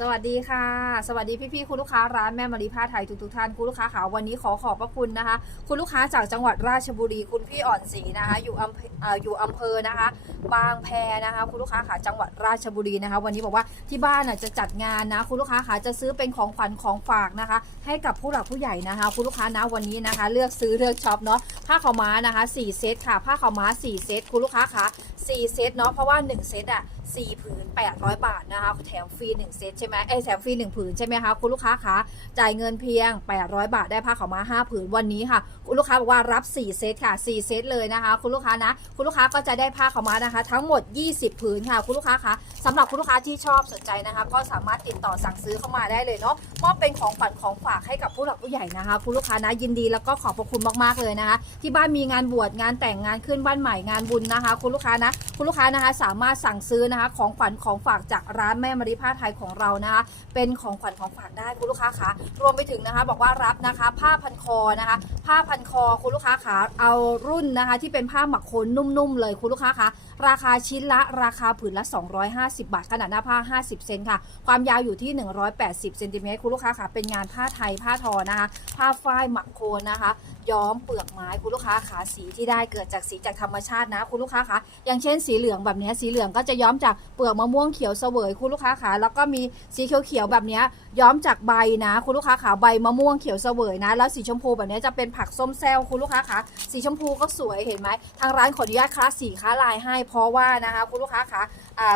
สวัสดีค่ะ สวัสดีพี่ๆคุณลูกค้าร้านแม่มารีผ้าไทยทุกๆท่านคุณลูกค้าค่ะวันนี้ขอขอบพระคุณนะคะ คุณลูกค้าจากจังหวัดราชบุรีคุณพี่อ่อนศรีนะคะ อยู่อำเภออยู่อำเภอนะคะ บางแพนะคะ คุณลูกค้าค่ะจังหวัดราชบุรีนะคะ วันนี้บอกว่าที่บ้านน่ะจะจัดงานนะ คุณลูกค้าค่ะจะซื้อเป็นของขวัญของฝากนะคะ ให้กับผู้หลักผู้ใหญ่นะคะ คุณลูกค้านะวันนี้นะคะ เลือกซื้อเลือกช็อปเนาะผ้าขาวม้านะคะ4เซตค่ะผ้าขาวม้า4เซตคุณลูกค้าค่ะ4เซตเนาะเพราะว่า1เซตอะ4ผืน800 บาทนะคะแถมฟรี1เซตช่ไหมเอ้แถมฟรี1ผืนใช่ไหมคะคุณลูกค้าคะจ่ายเงินเพียง 800 บาทได้ผ้าขาวม้า5ผืนวันนี้ค่ะ คุณลูกค้าบอกว่ารับ 4 เซตค่ะ 4 เซตเลยนะคะ คุณลูกค้านะ คุณลูกค้าก็จะได้ผ้าขาวม้านะคะ ทั้งหมด 20 ผืนค่ะ คุณลูกค้าคะสำหรับคุณลูกค้าที่ชอบสนใจนะคะ ก็สามารถติดต่อสั่งซื้อเข้ามาได้เลยเนาะมอบเป็นของขวัญของฝากให้กับผู้หลักผู้ใหญ่นะคะ คุณลูกค้านะยินดีแล้วก็ขอบพระคุณมากๆเลยนะคะ ที่บ้านมีงานบวชงานแต่งงานขึ้นบ้านใหม่งานบุญนะคะ คุณลูกค้านะ คุณลูกค้านะคะสามารถสั่งซื้อนะคะ ของขวัญของฝากจากร้านแม่มาริผ้าไทยของเรานะคะ เป็นของขวัญของฝากได้คุณลูกค้าคะรวมไปถึงนะคะ บอกว่ารับนะคะผ้าพันคอนะคะ ผ้าพันคอคุณลูกค้าคะเอารุ่นนะคะ ที่เป็นผ้าหมักโคนนุ่มๆเลยคุณลูกค้าคะราคาชิ้นละราคาผืนละ 250 บาท ขนาดหน้าผ้า 50 เซนค่ะ ความยาวอยู่ที่ 180 เซนติเมตรคุณลูกค้าค่ะ เป็นงานผ้าไทย ผ้าทอนะคะ ผ้าฝ้ายหมักโคนนะคะ ย้อมเปลือกไม้คุณลูกค้าขาสีที่ได้เกิดจากสีจากธรรมชาตินะ คุณลูกค้าคะอย่างเช่นสีเหลืองแบบนี้ สีเหลืองก็จะย้อมจากเปลือกมะม่วงเขียวเสวยคุณลูกค้าขาแล้วก็มีสีเขียวๆแบบนี้ย้อมจากใบนะ คุณลูกค้าขาใบมะม่วงเขียวเสวยนะ แล้วสีชมพูแบบนี้จะเป็นผักส้มแซวคุณลูกค้าขาสีชมพูก็สวยเห็นไหมทางร้านขออนุญาตคลาสสีค้าลายให้เพราะว่านะคะคุณลูกค้าคะ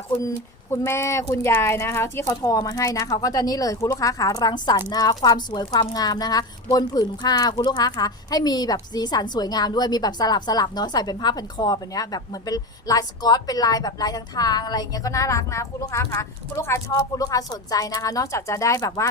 คุณ คุณแม่คุณยายนะคะ ที่เขาทอมาให้นะเขาก็จะนี่เลยคุณลูกค้าขารังสรรค์นะความสวยความงามนะคะ บนผืนผ้าคุณลูกค้าคะให้มีแบบสีสันสวยงามด้วยมีแบบสลับสลับเนาะใส่เป็นผ้าพันคอแบบเนี้ยแบบเหมือนเป็นลายสกอตเป็นลายแบบลายทางทางๆอะไรอย่างเงี้ยก็น่ารักนะคุณลูกค้าคะคุณลูกค้าชอบคุณลูกค้าสนใจนะคะ นอกจากจะได้แบบว่า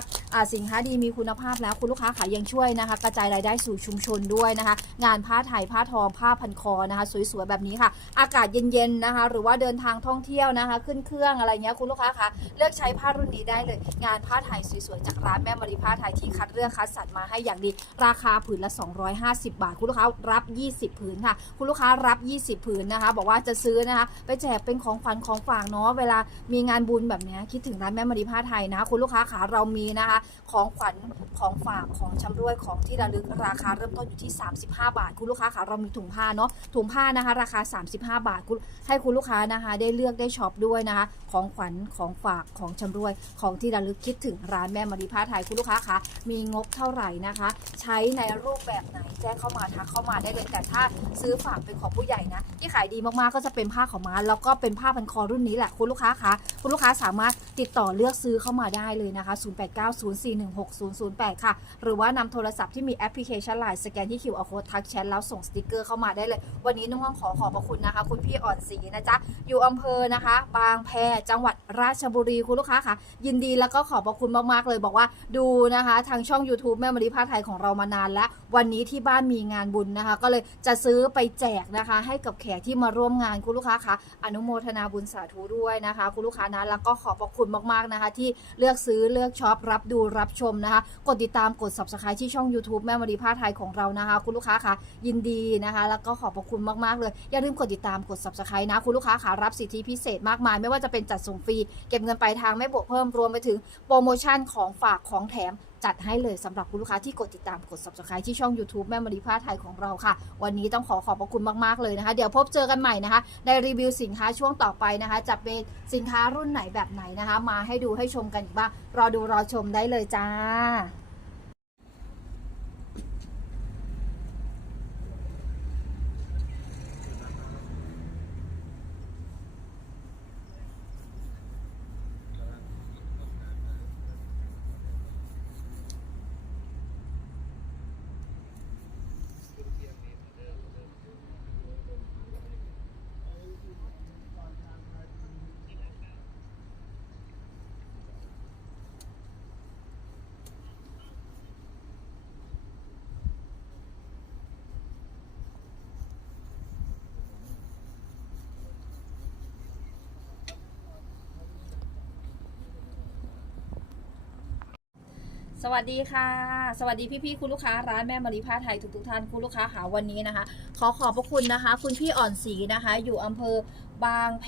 สินค้าดีมีคุณภาพแล้วคุณลูกค้าขายังช่วยนะคะ กระจายรายได้สู่ชุมชนด้วยนะคะ งานผ้าไทยผ้าทอผ้าพันคอนะคะ สวยๆแบบนี้ค่ะ อากาศเย็นๆนะคะ หรือว่าเดินทางท่องเที่ยวนะคะ ขึ้นเครื่องอะไรเงี้ยคุณลูกค้าคะเลือกใช้ผ้ารุ่นนี้ได้เลย งานผ้าไทยสวยๆจากร้านแม่มารีผ้าไทยที่คัดเลือกคัดสรรมาให้อย่างดี ราคาผืนละ 250 บาท คุณลูกค้ารับ 20 ผืนค่ะ คุณลูกค้ารับ 20 ผืนนะคะ บอกว่าจะซื้อนะคะ ไปแจกเป็นของขวัญของฝากเนาะเวลามีงานบุญแบบนี้คิดถึงร้านแม่มารีผ้าไทยนะ คุณลูกค้าขาเรามีนะคะ ของขวัญของฝากของชำรวยของที่ระลึกราคาเริ่มต้นอยู่ที่ 35 บาท คุณลูกค้าขาเรามีถุงผ้าเนาะถุงผ้านะคะ ราคา 35 บาทให้คุณลูกค้านะคะ ได้เลือกได้ช็อปด้วยนะคะขของขวัญของฝากของชำรวย ของที่ระลึกคิดถึงร้านแม่มารีผ้าไทยคุณลูกค้าคะมีงบเท่าไหร่นะคะ ใช้ในรูปแบบไหนแจ้งเข้ามาทักเข้ามาได้เลยแต่ถ้าซื้อฝากเป็นของผู้ใหญ่นะที่ขายดีมากๆก็จะเป็นผ้าขาวม้าแล้วก็เป็นผ้าพันคอรุ่นนี้แหละคุณลูกค้าคะคุณลูกค้าสามารถติดต่อเลือกซื้อเข้ามาได้เลยนะคะ 0890416008 ค่ะ หรือว่านำโทรศัพท์ที่มีแอปพลิเคชันไลน์สแกนที่ QR code ทักแชทแล้วส่งสติกเกอร์เข้ามาได้เลย วันนี้น้องขอขอบพระคุณนะคะ คุณพี่อ่อนศรีนะจ๊ะ อยู่อำเภอนะคะ บางแพจังหวัดราชบุรีคุณลูกค้าค่ะ ยินดีแล้วก็ขอบพระคุณมากๆเลยบอกว่าดูนะคะ ทางช่อง YouTube แม่มารีผ้าไทยของเรามานานแล้ววันนี้ที่บ้านมีงานบุญนะคะ ก็เลยจะซื้อไปแจกนะคะ ให้กับแขกที่มาร่วมงานคุณลูกค้าค่ะ อนุโมทนาบุญสาธุด้วยนะคะ คุณลูกค้านะแล้วก็ขอบพระคุณมากๆนะคะ ที่เลือกซื้อเลือกช็อปรับดูรับชมนะคะ กดติดตามกด subscribe ที่ช่อง YouTube แม่มารีผ้าไทยของเรานะคะ คุณลูกค้าค่ะ ยินดีนะคะ แล้วก็ขอบพระคุณมากๆเลยอย่าลืมกดติดตามกด subscribe นะคุณลูกค้าค่ะรับสิทธิพิเศษมากมาย ไม่ว่าจะเป็นจัดส่งฟรี เก็บเงินปลายทางไม่บวกเพิ่มรวมไปถึงโปรโมชั่นของฝากของแถม จัดให้เลยสำหรับคุณลูกค้าที่กดติดตามกด subscribe ที่ช่อง YouTube แม่มารีผ้าไทยของเราค่ะ วันนี้ต้องขอขอบพระคุณมากๆเลยนะคะ เดี๋ยวพบเจอกันใหม่นะคะในรีวิวสินค้าช่วงต่อไปนะคะจะเป็นสินค้ารุ่นไหนแบบไหนนะคะ มาให้ดูให้ชมกันอีกบ้างรอดูรอชมได้เลยจ้า ส วัสดีค่ะ สวัสดีพี่ๆคุณลูกค้าร้านแม่มารีผ้าไทยทุกๆท่านคุณลูกค้าหาวันนี้นะคะ ขอขอบพระคุณนะคะ คุณพี่อ่อนศรีนะคะ อยู่อำเภอ บางแพ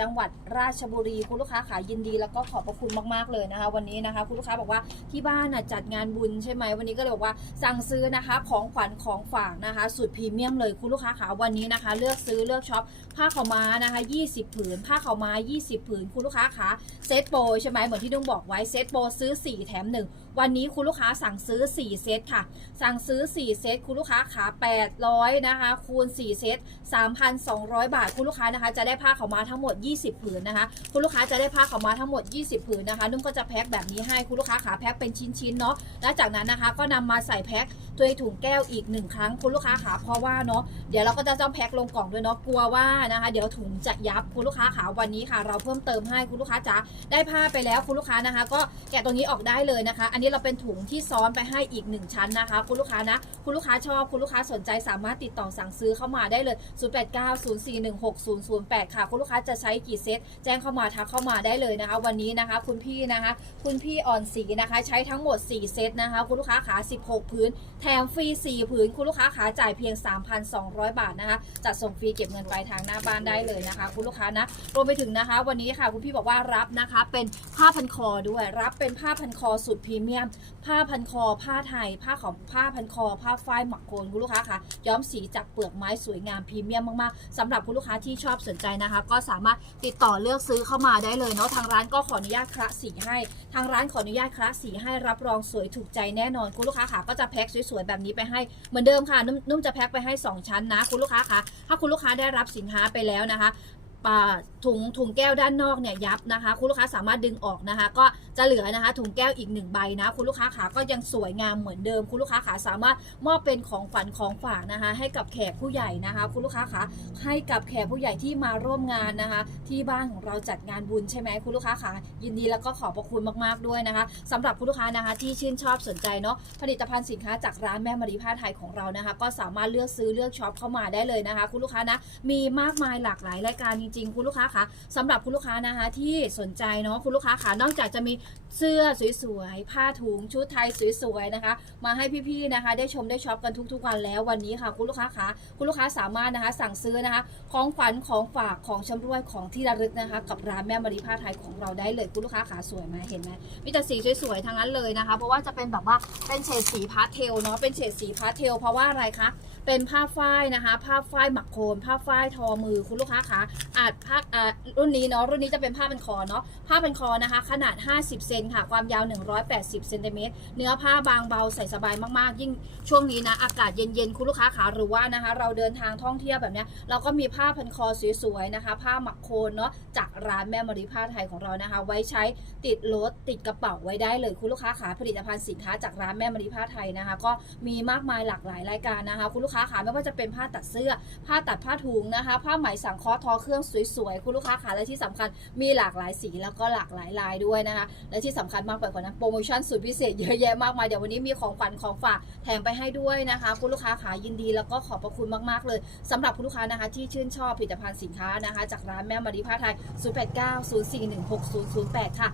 จังหวัดราชบุรีคุณลูกค้าขายินดีแล้วก็ขอบพระคุณมากๆเลยนะคะ วันนี้นะคะ คุณลูกค้าบอกว่าที่บ้านจัดงานบุญใช่ไหมวันนี้ก็เลยบอกว่าสั่งซื้อนะคะของขวัญของฝากนะคะ สุดพรีเมียมเลยคุณลูกค้าขาวันนี้นะคะ เลือกซื้อเลือกช็อปผ้าขาวม้านะคะ20 ผืน ผ้าขาวม้า 20 ผืน คุณลูกค้าขาเซตโปรใช่ไหมเหมือนที่นุ่งบอกไว้เซตโปรซื้อ 4 แถม 1 วันนี้คุณลูกค้าสั่งซื้อ 4 เซตค่ะ สั่งซื้อ 4 เซตคุณลูกค้าขา800นะคะคูณ 4 เซต3,200 บาทคุณลูกค้านะคะจะได้ผ้าขาวม้าทั้งหมด 20 ผืนนะคะ คุณลูกค้าจะได้ผ้าขาวม้าทั้งหมด 20 ผืนนะคะ นุ่มก็จะแพ็คแบบนี้ให้คุณลูกค้าขาแพ็คเป็นชิ้นๆเนาะ และจากนั้นนะคะก็นำมาใส่แพ็คตัวถุงแก้วอีกหนึ่งครั้งคุณลูกค้าขาเพราะว่าเนาะ เดี๋ยวเราก็จะต้องแพ็คลงกล่องด้วยเนาะ กลัวว่านะคะ เดี๋ยวถุงจะยับคุณลูกค้าขาวันนี้ค่ะ เราเพิ่มเติมให้คุณลูกค้าจ๋าได้ผ้าไปแล้วคุณลูกค้านะคะ ก็แกะตรงนี้ออกได้เลยนะคะ อันนี้เราเป็นถุงที่ซ้อนไปให้อีกหนึ่งชั้นนะคะ คุณลูกค้านะ คุณลูกค้าชอบคุณลูกค้าสนใจสามารถติดต่อสั่งซื้อเข้ามาได้เลย8 ค่ะ คุณลูกค้าจะใช้กี่เซตแจ้งเข้ามาทักเข้ามาได้เลยนะคะ วันนี้นะคะ คุณพี่นะคะ คุณพี่อ่อนสีนะคะ ใช้ทั้งหมด 4 เซตนะคะ คุณลูกค้าขา 16 พื้น แถมฟรี4ผืนคุณลูกค้าขาจ่ายเพียง 3,200 บาทนะคะจัดส่งฟรีเก็บเงินปลายทางหน้าบ้านได้เลยนะคะ คุณลูกค้านะรวมไปถึงนะคะ วันนี้ค่ะคุณพี่บอกว่ารับนะคะ เป็นผ้าพันคอด้วยรับเป็นผ้าพันคอสุดพรีเมียม ผ้าพันคอ ผ้าไทย ผ้าของผ้าพันคอ ผ้าฝ้ายหมักโคนคุณลูกค้าค่ะย้อมสีจากเปลือกไม้สวยงามพรีเมียมมากๆสำหรับคุณลูกค้าที่ชอบสนใจนะคะ ก็สามารถติดต่อเลือกซื้อเข้ามาได้เลยเนาะทางร้านก็ขออนุญาตคละสีให้ ทางร้านขออนุญาตคละสีให้รับรองสวยถูกใจแน่นอนคุณลูกค้าค่ะก็จะแพ็คสวยๆแบบนี้ไปให้เหมือนเดิมค่ะนุ่มจะแพ็คไปให้ 2 ชั้นนะ คุณลูกค้าค่ะถ้าคุณลูกค้าได้รับสินค้าไปแล้วนะคะ ถุงถุงแก้วด้านนอกเนี่ยยับนะคะ คุณลูกค้าสามารถดึงออกนะคะ ก็จะเหลือนะคะ ถุงแก้วอีกหนึ่งใบนะ คุณลูกค้าขาก็ยังสวยงามเหมือนเดิม คุณลูกค้าขาสามารถมอบเป็นของฝันของฝากนะคะ ให้กับแขกผู้ใหญ่นะคะ คุณลูกค้าขาให้กับแขกผู้ใหญ่ที่มาร่วมงานนะคะ ที่บ้านของเราจัดงานบุญใช่ไหมคุณลูกค้าขายินดีแล้วก็ขอบพระคุณมากๆด้วยนะคะสำหรับคุณลูกค้านะคะ ที่ชื่นชอบสนใจเนาะผลิตภัณฑ์สินค้าจากร้านแม่มารีผ้าไทยของเรานะคะ ก็สามารถเลือกซื้อเลือกช็อปเข้ามาได้เลยนะคะ คุณลูกค้านะมีมากมายหลากหลายรายการจริงๆ คุณลูกค้าคะสำหรับคุณลูกค้านะคะที่สนใจเนาะคุณลูกค้าคะนอกจากจะมี เสื้อสวยๆ ผ้าถุงชุดไทยสวยๆนะคะ มาให้พี่ๆนะคะ ได้ชมได้ช็อปกันทุกๆวันแล้ววันนี้ค่ะคุณลูกค้าคะคุณลูกค้าสามารถนะคะ สั่งซื้อนะคะ ของขวัญของฝากของชำรวยของที่ระลึกนะคะ กับร้านแม่มารีผ้าไทยของเราได้เลยคุณลูกค้าขาสวยไหมเห็นไหมมีแต่สีสวยๆทั้งนั้นเลยนะคะ เพราะว่าจะเป็นแบบว่าเป็นเฉดสีพาสเทลเนาะเป็นเฉดสีพาสเทล เพราะว่าอะไรคะเป็นผ้าฝ้ายนะคะ ผ้าฝ้ายหมักโคนผ้าฝ้ายทอมือคุณลูกค้าคะอาจผ้าอ่ารุ่นนี้เนาะรุ่นนี้จะเป็นผ้าเป็นคอเนาะผ้าเป็นคอนะคะ ขนาด 50เซนค่ะ ความยาว 180เซนติเมตรเนื้อผ้าบางเบาใส่สบายมากๆ ยิ่งช่วงนี้นะ อากาศเย็นๆ คุณลูกค้าขาหรือว่านะคะ เราเดินทางท่องเที่ยวแบบนี้เราก็มีผ้าพันคอสวยๆนะคะ ผ้าหมักโคนเนาะจากร้านแม่มารีผ้าไทยของเรานะคะ ไว้ใช้ติดรถติดกระเป๋าไว้ได้เลยคุณลูกค้าขาผลิตภัณฑ์สินค้าจากร้านแม่มารีผ้าไทยนะคะ ก็มีมากมายหลากหลายรายการนะคะ คุณลูกค้าขาไม่ว่าจะเป็นผ้าตัดเสื้อ ผ้าตัดผ้าถุงนะคะ ผ้าไหมสังเคราะห์ทอเครื่องสวยๆคุณลูกค้าขาและที่สำคัญมีหลากหลายสีแล้วก็หลากหลายลายด้วยนะคะและที่สำคัญมากไปกว่านั้นโปรโมชั่นสุดพิเศษเยอะแยะมากมายเดี๋ยววันนี้มีของขวัญของฝากแถมไปให้ด้วยนะคะ คุณลูกค้าขายินดีแล้วก็ขอบพระคุณมากๆเลยสำหรับคุณลูกค้านะคะที่ชื่นชอบผลิตภัณฑ์สินค้านะคะ จากร้านแม่มารีผ้าไทย 0890416008 ค่ะ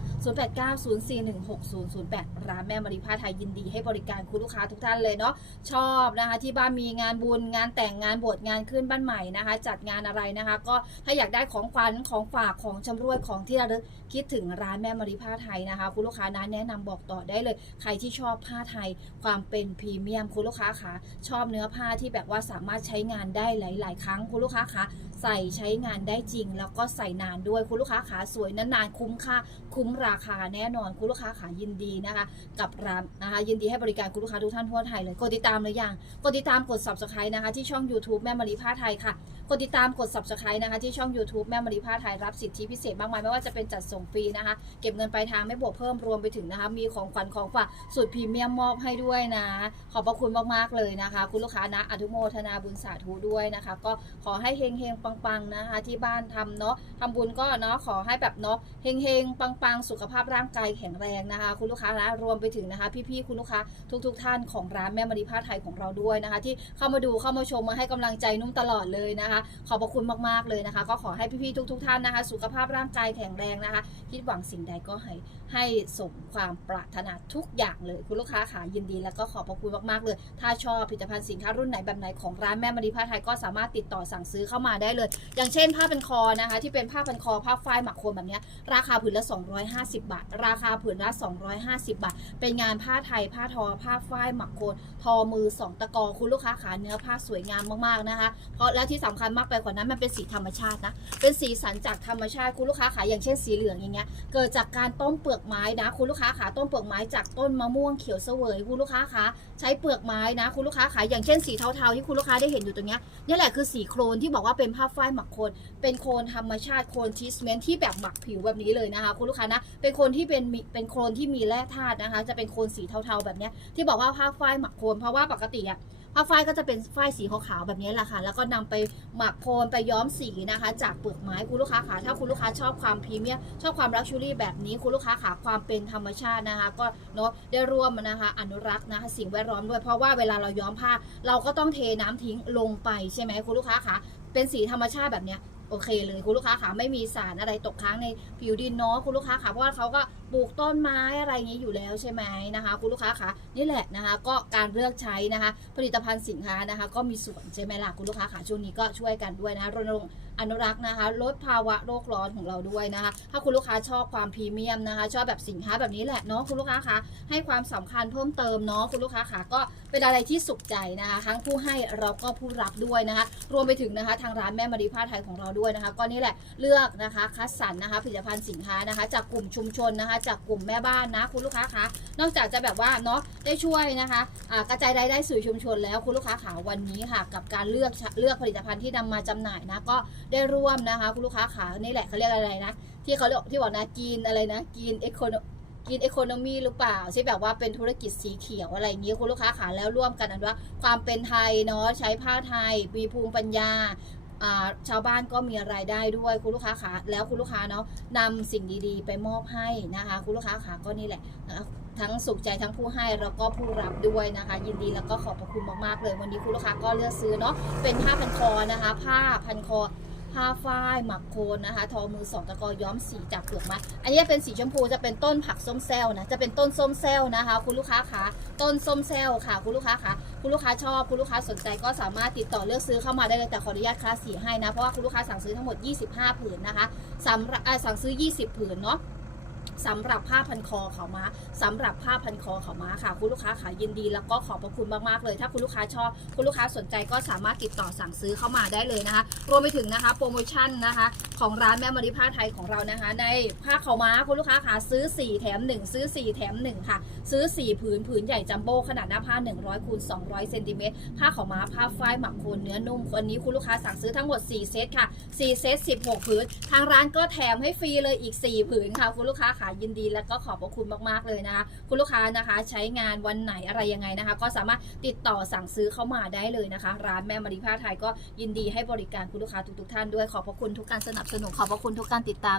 0890416008 ร้านแม่มารีผ้าไทยยินดีให้บริการคุณลูกค้าทุกท่านเลยเนาะชอบนะคะที่บ้านมีงานบุญงานแต่งงานบวชงานขึ้นบ้านใหม่นะคะ จัดงานอะไรนะคะ ก็ถ้าอยากได้ของขวัญของฝากของชำร่วยของที่ระลึกคิดถึงร้านแม่มารีผ้าไทยนะคะคุณลูกค้านะแนะนำบอกต่อได้เลย ใครที่ชอบผ้าไทยความเป็นพรีเมียมคุณลูกค้าคะชอบเนื้อผ้าที่แบบว่าสามารถใช้งานได้หลาย ๆ ครั้งคุณลูกค้าคะใส่ใช้งานได้จริง แล้วก็ใส่นานด้วยคุณลูกค้าขาสวยนานๆคุ้มค่าคุ้มราคาแน่นอนคุณลูกค้าขายินดีนะคะ กับร้านนะคะ ยินดีให้บริการคุณลูกค้าทุกท่านทั่วไทยเลยกดติดตามหรือยังกดติดตามกด subscribe นะคะ ที่ช่อง YouTube แม่มารีผ้าไทยค่ะกดติดตามกด subscribe นะคะที่ช่อง YouTube แม่มารีผ้าไทยรับสิทธิพิเศษมากมาย ไม่ว่าจะเป็นจัดส่งฟรีนะคะ เก็บเงินปลายทางไม่บวกเพิ่มรวมไปถึงนะคะ มีของขวัญของฝากสุดพรีเมียมมอบให้ด้วยนะ ขอบพระคุณมากๆเลยนะคะ คุณลูกค้านะอนุโมทนาบุญสาธุด้วยนะคะ ก็ขอให้เฮงเฮงปังๆนะคะ ที่บ้านทำเนาะทำบุญก็เนาะขอให้แบบเนาะเฮงเฮงปังๆสุขภาพร่างกายแข็งแรงนะคะ คุณลูกค้านะรวมไปถึงนะคะ พี่ๆคุณลูกค้าทุก ๆ ท่านของร้านแม่มารีผ้าไทยของเราด้วยนะคะ ที่เข้ามาดูเข้ามาชมมาให้กำลังใจนุ่มตลอดเลยนะคะนะคะ ขอบพระคุณมากๆเลยนะคะ ก็ขอให้พี่ๆทุก ๆ ท่านนะคะ สุขภาพร่างกายแข็งแรงนะคะ คิดหวังสิ่งใดก็ให้ให้สมความปรารถนาทุกอย่างเลย คุณลูกค้าขายินดี แล้วก็ขอบพระคุณมากๆเลย ถ้าชอบผลิตภัณฑ์สินค้ารุ่นไหนแบบไหนของร้านแม่มณีผ้าไทยก็สามารถติดต่อสั่งซื้อเข้ามาได้เลย อย่างเช่นผ้าพันคอนะคะ ที่เป็นผ้าพันคอผ้าฝ้ายหมักโคนแบบนี้ราคาผืนละ 250 บาท ราคาผืนละ 250 บาท เป็นงานผ้าไทยผ้าทอ ผ้าฝ้ายหมักโคนทอมือสองตะกอคุณลูกค้าขาเนื้อผ้าสวยงามมากๆนะคะเพราะและที่สำคัญมากไปกว่านั้นมันเป็นสีธรรมชาตินะ เป็นสีสันจากธรรมชาติคุณลูกค้าขาอย่างเช่นสีเหลืองอย่างเงี้ย เกิดจากการต้มเปลือกไม้นะ คุณลูกค้าขาต้มเปลือกไม้จากต้นมะม่วงเขียวเสวยคุณลูกค้าขาใช้เปลือกไม้นะ คุณลูกค้าขาอย่างเช่นสีเทาๆที่คุณลูกค้าได้เห็นอยู่ตรงเนี้ยนี่แหละคือสีโครนที่บอกว่าเป็นผ้าฝ้ายหมักโคลนเป็นโคลนธรรมชาติโคลนชีสเมนที่แบบหมักผิวแบบนี้เลยนะคะ คุณลูกค้านะเป็นโคลนที่เป็นเป็นโคลนที่มีแร่ธาตุนะคะ จะเป็นโคลนสีเทาๆแบบเนี้ยที่บอกว่าผ้าฝ้ายหมักโคลนเพราะว่าปกติอะ ผ้าฝ้ายก็จะเป็นฝ้ายสีขาวๆแบบนี้แหละค่ะ แล้วก็นำไปหมักโคลนไปย้อมสีนะคะ จากเปลือกไม้คุณลูกค้าขาถ้าคุณลูกค้าชอบความพรีเมียมชอบความลักชูรี่แบบนี้คุณลูกค้าขาความเป็นธรรมชาตินะคะ ก็เนาะได้ร่วมนะคะ อนุรักษ์นะคะ สิ่งแวดล้อมด้วยเพราะว่าเวลาเราย้อมผ้า เราก็ต้องเทน้ำทิ้งลงไปใช่ไหมคุณลูกค้าขาเป็นสีธรรมชาติแบบเนี้ยโอเคเลยคุณลูกค้าขาไม่มีสารอะไรตกค้างในผิวดินเนาะคุณลูกค้าขาเพราะว่าเขาก็ ปลูกต้นไม้อะไรอย่างนี้อยู่แล้วใช่ไหมนะคะ คุณลูกค้าขานี่แหละนะคะ ก็การเลือกใช้นะคะ ผลิตภัณฑ์สินค้านะคะ ก็มีส่วนใช่ไหมล่ะคุณลูกค้าขาช่วงนี้ก็ช่วยกันด้วยนะรณรงค์อนุรักษ์นะคะ ลดภาวะโลกร้อนของเราด้วยนะคะ ถ้าคุณลูกค้าชอบความพรีเมียมนะคะ ชอบแบบสินค้าแบบนี้แหละเนาะคุณลูกค้าคะให้ความสำคัญเพิ่มเติมเนาะคุณลูกค้าขาก็เป็นอะไรที่สุขใจนะคะ ทั้งผู้ให้เราก็ผู้รับด้วยนะคะ รวมไปถึงนะคะ ทางร้านแม่มารีผ้าไทยของเราด้วยนะคะ ก็นี่แหละเลือกนะคะคัดสรรนะคะ ผลิตภัณฑ์สินค้านะคะ จากกลุ่มชุมชนนะคะจากกลุ่มแม่บ้านนะคุณลูกค้าคะนอกจากจะแบบว่าเนาะได้ช่วยนะคะอ่ากระจายรายได้สู่ชุมชนแล้วคุณลูกค้าขาวันนี้ค่ะ กับการเลือกเลือกผลิตภัณฑ์ที่นำมาจำหน่ายนะก็ได้ร่วมนะคะ คุณลูกค้าขานี่แหละเขาเรียกอะไรนะ ที่เขาเรียกที่บอกนะกินอะไรนะกินเอโคโนกินเอโคโนมีหรือเปล่าที่แบบว่าเป็นธุรกิจสีเขียวอะไรอย่างนี้คุณลูกค้าขาแล้วร่วมกันอันว่า ความเป็นไทยเนาะใช้ผ้าไทยมีภูมิปัญญา ชาวบ้านก็มีรายได้ด้วยคุณลูกค้าขาแล้วคุณลูกค้าเนาะนำสิ่งดีๆ ไปมอบให้นะคะคุณลูกค้าขาก็นี่แหละนะคะทั้งสุขใจทั้งผู้ให้แล้วก็ผู้รับด้วยนะคะ ยินดีแล้วก็ขอบพระคุณมากๆเลย วันนี้คุณลูกค้าก็เลือกซื้อเนาะเป็นผ้าพันคอนะคะ ผ้าพันคอ ผ้าฝ้ายหมักโคนนะคะ ทอมือสองตะกอย้อมสีจากเปลือกไม้อันนี้เป็นสีชมพูจะเป็นต้นผักส้มแซลนะจะเป็นต้นส้มแซลนะคะ คุณลูกค้าคะต้นส้มแซลค่ะ คุณลูกค้าคะคุณลูกค้าชอบคุณลูกค้าสนใจก็สามารถติดต่อเลือกซื้อเข้ามาได้เลยแต่ขออนุญาตคลาสสีให้นะเพราะว่าคุณลูกค้าสั่งซื้อทั้งหมด 25 ผืนนะคะสำหรับสั่งซื้อ 20 ผืนเนาะ สำหรับผ้าพันคอเขามาสำหรับผ้าพันคอเขามาค่ะ คุณลูกค้าขายยินดี แล้วก็ขอบพระคุณมากๆเลย ถ้าคุณลูกค้าชอบคุณลูกค้าสนใจก็สามารถติดต่อสั่งซื้อเข้ามาได้เลยนะคะ รวมไปถึงนะคะโปรโมชั่นนะคะ ของร้านแม่มริผ้าไทยของเรานะคะ ในผ้าขาวม้าคุณลูกค้าค่ะซื้อ 4 แถม 1 ซื้อ 4 แถม 1 ค่ะ ซื้อ 4 ผืนผืนใหญ่จัมโบ้ขนาดหน้าผ้า 100คูณ200เซนติเมตรผ้าขาวม้าผ้าฝ้ายหมักโคนเนื้อนุ่มวันนี้คุณลูกค้าสั่งซื้อทั้งหมด 4 เซตค่ะ 4 เซต 16 ผืน ทางร้านก็แถมให้ฟรีเลยอีก 4 ผืนค่ะ คุณลูกค้าค่ะยิยินดีและก็ขอบพระคุณมากๆเลยนะคะคุณลูกค้านะคะใช้งานวันไหนอะไรยังไงนะคะ ก็สามารถติดต่อสั่งซื้อเข้ามาได้เลยนะคะ ร้านแม่มาริผ้าไทยก็ยินดีให้บริการคุณลูกค้าทุกๆท่านด้วยขอบพระคุณทุกการสนับสนุนขอบพระคุณทุกการติดตาม